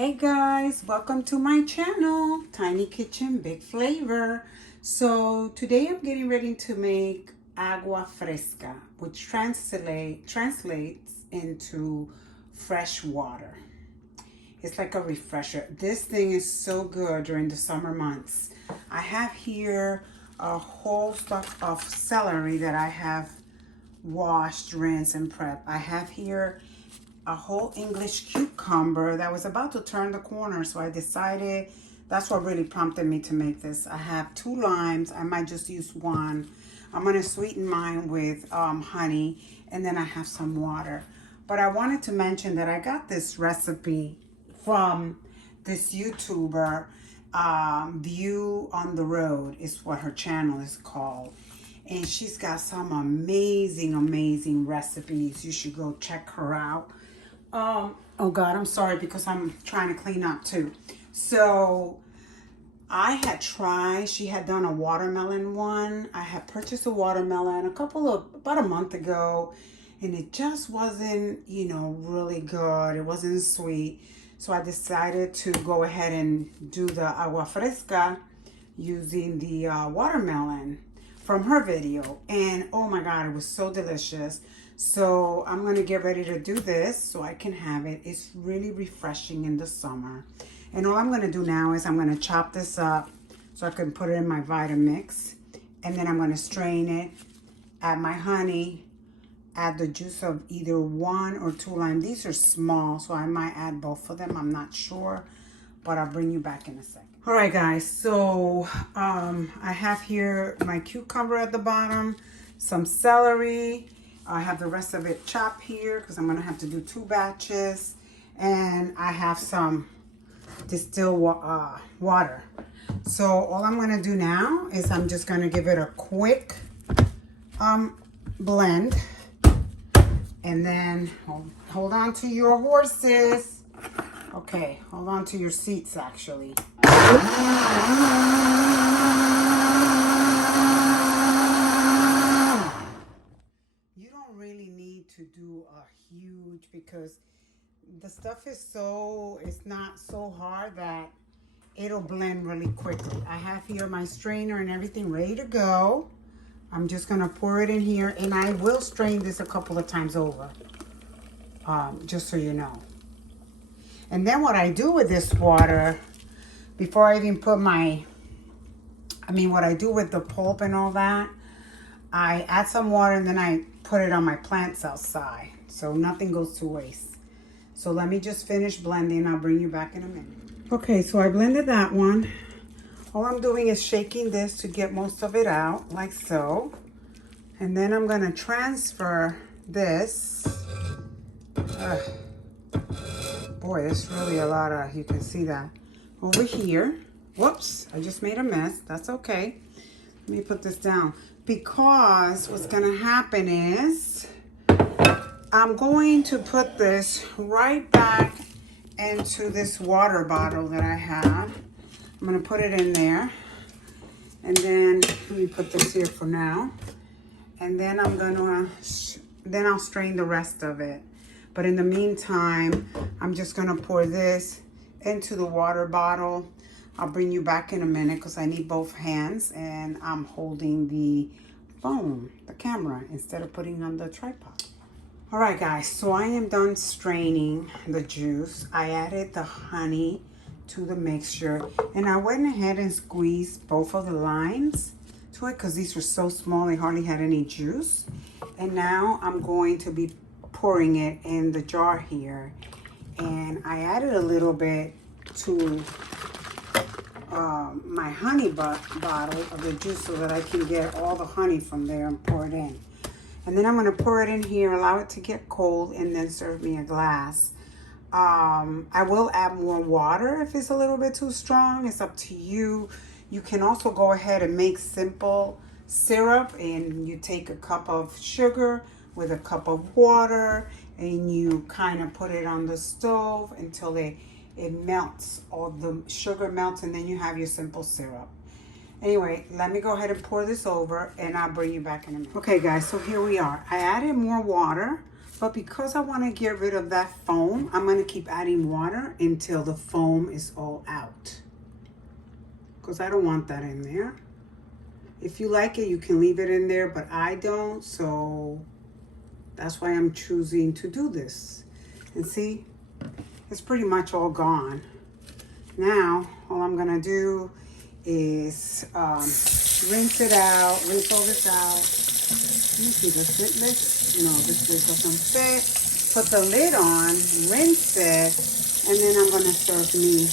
Hey guys, welcome to my channel, Tiny Kitchen Big Flavor. So today I'm getting ready to make agua fresca, which translates into fresh water. It's like a refresher. This thing is so good during the summer months. I have here a whole stalk of celery that I have washed, rinsed, and prepped. I have here a whole English cucumber that was about to turn the corner, so I decided that's what really prompted me to make this. I have 2 limes. I might just use 1. I'm going to sweeten mine with honey, and then I have some water. But I wanted to mention that I got this recipe from this YouTuber, View on the Road is what her channel is called. And she's got some amazing recipes. You should go check her out. Oh God, I'm sorry because I'm trying to clean up too. So I had tried, she had done a watermelon one. I had purchased a watermelon about a month ago, and it just wasn't, really good. It wasn't sweet. So I decided to go ahead and do the agua fresca using the watermelon from her video. And oh my God, it was so delicious. So I'm going to get ready to do this so I can have it. It's really refreshing in the summer. And all I'm going to do now is I'm going to chop this up so I can put it in my Vitamix. And then I'm going to strain it, add my honey, add the juice of either 1 or 2 lime. These are small, so I might add both of them. I'm not sure, but I'll bring you back in a second. All right, guys. So I have here my cucumber at the bottom, some celery. I have the rest of it chopped here because I'm going to have to do 2 batches. And I have some distilled water. So all I'm going to do now is I'm just going to give it a quick blend. And then hold on to your horses. Okay, hold on to your seats actually. To do a huge, because the stuff is it's not so hard that it'll blend really quickly. I have here my strainer and everything ready to go. I'm just gonna pour it in here, and I will strain this a couple of times over, just so you know. And then what I do with this water, before I even put what I do with the pulp and all that, I add some water and then I put it on my plants outside, so nothing goes to waste. So let me just finish blending. I'll bring you back in a minute. Okay, so I blended that one. All I'm doing is shaking this to get most of it out, like so. And then I'm gonna transfer this. Boy, there's really a lot of, you can see that. Over here. Whoops, I just made a mess. That's okay. Let me put this down. Because what's going to happen is I'm going to put this right back into this water bottle that I have. I'm going to put it in there. And then let me put this here for now. And then I'll strain the rest of it. But in the meantime, I'm just going to pour this into the water bottle. I'll bring you back in a minute because I need both hands, and I'm holding the phone, the camera, instead of putting on the tripod. All right, guys, so I am done straining the juice. I added the honey to the mixture, and I went ahead and squeezed both of the limes to it because these were so small they hardly had any juice. And now I'm going to be pouring it in the jar here, and I added a little bit to my honey bottle of the juice so that I can get all the honey from there and pour it in. And then I'm going to pour it in here, allow it to get cold, and then serve me a glass. I will add more water if it's a little bit too strong. It's up to you. You can also go ahead and make simple syrup, and you take a cup of sugar with a cup of water, and you kind of put it on the stove until it melts, all the sugar melts, and then you have your simple syrup. Anyway, let me go ahead and pour this over, and I'll bring you back in a minute. Okay, guys, so here we are. I added more water But because I want to get rid of that foam, I'm going to keep adding water until the foam is all out. Because I don't want that in there. If you like it, you can leave it in there, but I don't. So that's why I'm choosing to do this. And see, it's pretty much all gone. Now, all I'm going to do is rinse it out, rinse all this out. Let me see, does it fit? No, this lid doesn't fit. Put the lid on, rinse it, and then I'm gonna serve me.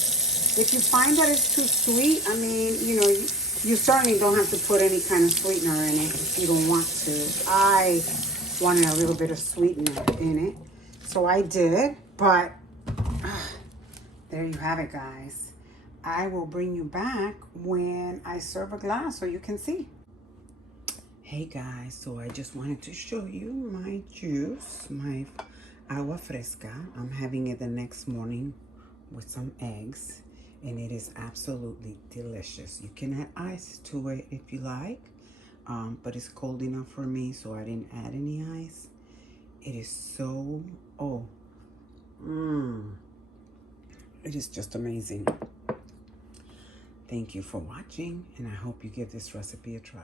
If you find that it's too sweet, I mean, you know, you certainly don't have to put any kind of sweetener in it if you don't want to. I wanted a little bit of sweetener in it, so I did, but there you have it, guys. I will bring you back when I serve a glass so you can see. Hey guys, so I just wanted to show you my juice, my agua fresca. I'm having it the next morning with some eggs, and it is absolutely delicious. You can add ice to it if you like, but it's cold enough for me, so I didn't add any ice. It is so, it is just amazing. Thank you for watching, and I hope you give this recipe a try.